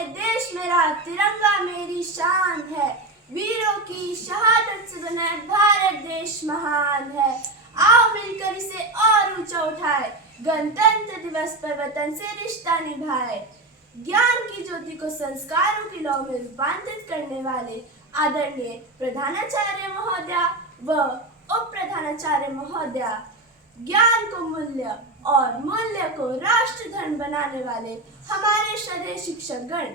है देश मेरा, तिरंगा मेरी शान है। वीरों की शहादत से बना है भारत देश महान है। आओ मिलकर इसे और ऊंचा उठाए, गणतंत्र दिवस पर वतन से रिश्ता निभाए। ज्ञान की ज्योति को संस्कारों की लौ में रूपांतरित करने वाले आदरणीय प्रधानाचार्य महोदया व उप प्रधानाचार्य महोदया, ज्ञान को मूल्य और मूल्य को राष्ट्र धर्म बनाने वाले हमारे श्रद्धेय शिक्षक गण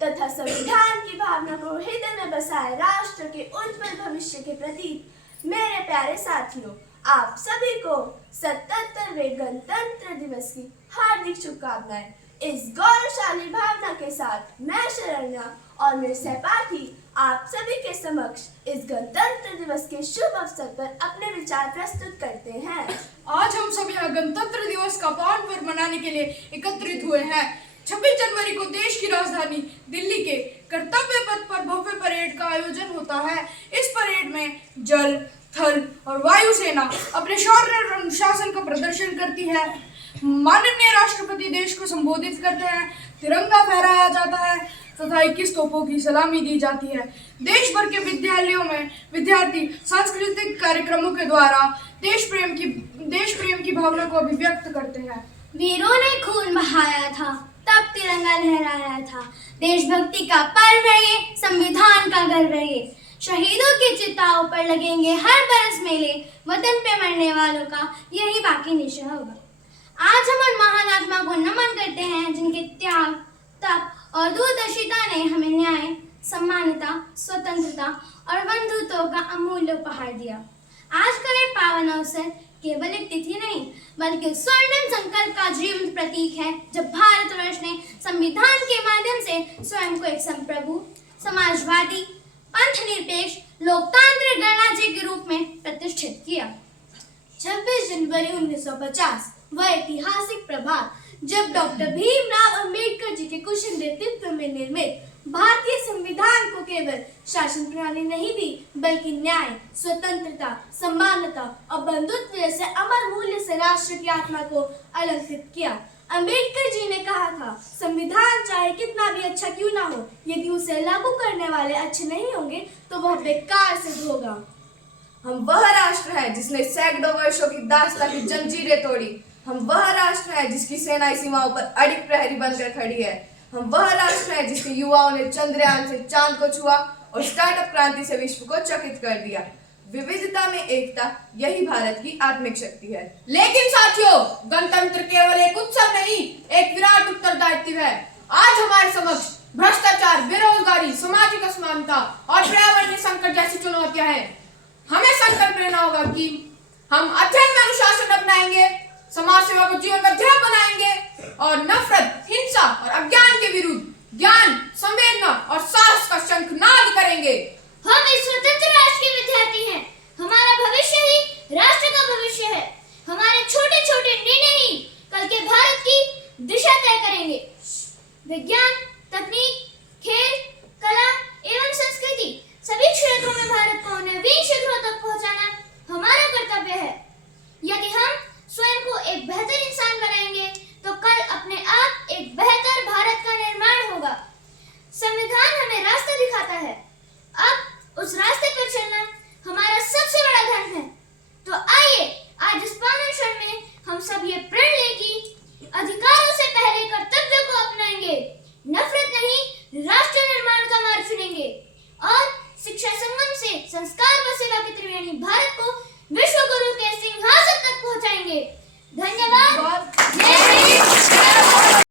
तथा संविधान की भावना को हृदय में बसाए राष्ट्र के उज्जवल भविष्य के प्रतीक मेरे प्यारे साथियों, आप सभी को 77वें गणतंत्र दिवस की हार्दिक शुभकामनाएं। इस गौरवशाली भावना के साथ मैं शरण्या और मेरे सहपाठी आप सभी के समक्ष इस गणतंत्र दिवस के शुभ अवसर पर अपने विचार प्रस्तुत करते हैं। आज हम सब यहाँ गणतंत्र दिवस का पावन पर्व मनाने के लिए एकत्रित हुए हैं। 26 जनवरी को देश की राजधानी दिल्ली के कर्तव्य पथ पर भव्य परेड का आयोजन होता है। इस परेड में जल, थल और वायु सेना अपने शौर्य और अनुशासन का प्रदर्शन करती है। माननीय राष्ट्रपति देश को संबोधित करते हैं, तिरंगा फहराया जाता है तथा 21 तोपों की सलामी दी जाती है। देश भर के विद्यालयों में विद्यार्थी सांस्कृतिक कार्यक्रमों के द्वारा देश प्रेम की भावना को अभिव्यक्त करते हैं। वीरों ने खून बहाया था, तब तिरंगा लहराया था। देशभक्ति का पर्व है ये, संविधान का गर्व है ये। शहीदों की चिताओं पर लगेंगे हर बरस मेले, वतन पे मरने वालों का यही बाकी निशा होगा। आज हम उन महान आत्मा को नमन करते हैं जिनके त्याग, तप और दूरदर्शिता ने हमें न्याय, सम्मानता, स्वतंत्रता और बंधुत्व का अमूल्य उपहार दिया। आज का ये पावन अवसर केवल एक तिथि नहीं बल्कि स्वर्णिम संकल्प का जीवंत प्रतीक है, जब भारतवर्ष ने संविधान के माध्यम से स्वयं को एक संप्रभु, समाजवादी, पंथनिरपेक्ष, लोकतांत्रिक गणराज्य के रूप में प्रतिष्ठित किया। 26 जनवरी 1950 वह ऐतिहासिक प्रभात जब डॉक्टर भीमराव अंबेडकर जी के कुशल नेतृत्व में निर्मित भारतीय संविधान को केवल शासन प्रणाली नहीं दी बल्कि न्याय, स्वतंत्रता, समानता और बंधुत्व जैसे अमर मूल्य से राष्ट्र की आत्मा को अलंकृत किया। अंबेडकर जी ने कहा था, संविधान चाहे कितना भी अच्छा क्यों ना हो, यदि उसे लागू करने वाले अच्छे नहीं होंगे तो वह बेकार सिद्ध होगा। हम वह राष्ट्र है जिसने सैकड़ों वर्षों की दास्तां की जंजीरें तोड़ी। हम वह राष्ट्र है जिसकी सेनाएं सीमाओं पर अडिग प्रहरी बनकर खड़ी है। हम वह राष्ट्र है जिसके युवाओं ने चंद्रयान से चांद को छुआ और स्टार्टअप क्रांति से विश्व को चकित कर दिया। विविधता में एकता, यही भारत की आत्मिक शक्ति है। लेकिन साथियों, गणतंत्र केवल एक उत्सव नहीं, एक विराट उत्तरदायित्व है। आज हमारे समक्ष भ्रष्टाचार, बेरोजगारी, सामाजिक असमानता और पर्यावरणीय संकट जैसी चुनौतियां हैं। हमें संकल्प लेना होगा कि हम अध्ययन में अनुशासन अपनाएंगे, समाज सेवा को जीवन का ध्येय बनाएंगे और नफरत, हिंसा और अज्ञान के विरुद्ध ज्ञान, संवेदना और साहस का शंखनाद करेंगे। हम एक स्वतंत्र राष्ट्र के विद्यार्थी हैं। हमारा भविष्य ही राष्ट्र का भविष्य है। हमारे छोटे छोटे निर्णय ही कल के भारत की दिशा तय करेंगे। विज्ञान, तकनीक, खेल, कला एवं संस्कृति सभी क्षेत्रों में भारत को नवीन शिखरों तक पहुंचाना हमारा कर्तव्य है। यदि हम स्वयं को एक बेहतर इंसान बनाएंगे तो कल अपने आप एक बेहतर भारत का निर्माण होगा। संविधान हमें रास्ता दिखाता है, अब उस रास्ते पर चलना हमारा सबसे बड़ा धर्म है। तो आइए आज इस पावन क्षण में हम सब ये प्रण लें कि अधिकारों से पहले कर्तव्य को अपनाएंगे, नफरत नहीं राष्ट्र निर्माण का मार्ग चुनेंगे और शिक्षा संगम से संस्कार व सेवा के त्रिवेणी भारत को विश्व गुरु के सिंहासन तक पहुंचाएंगे। धन्यवाद।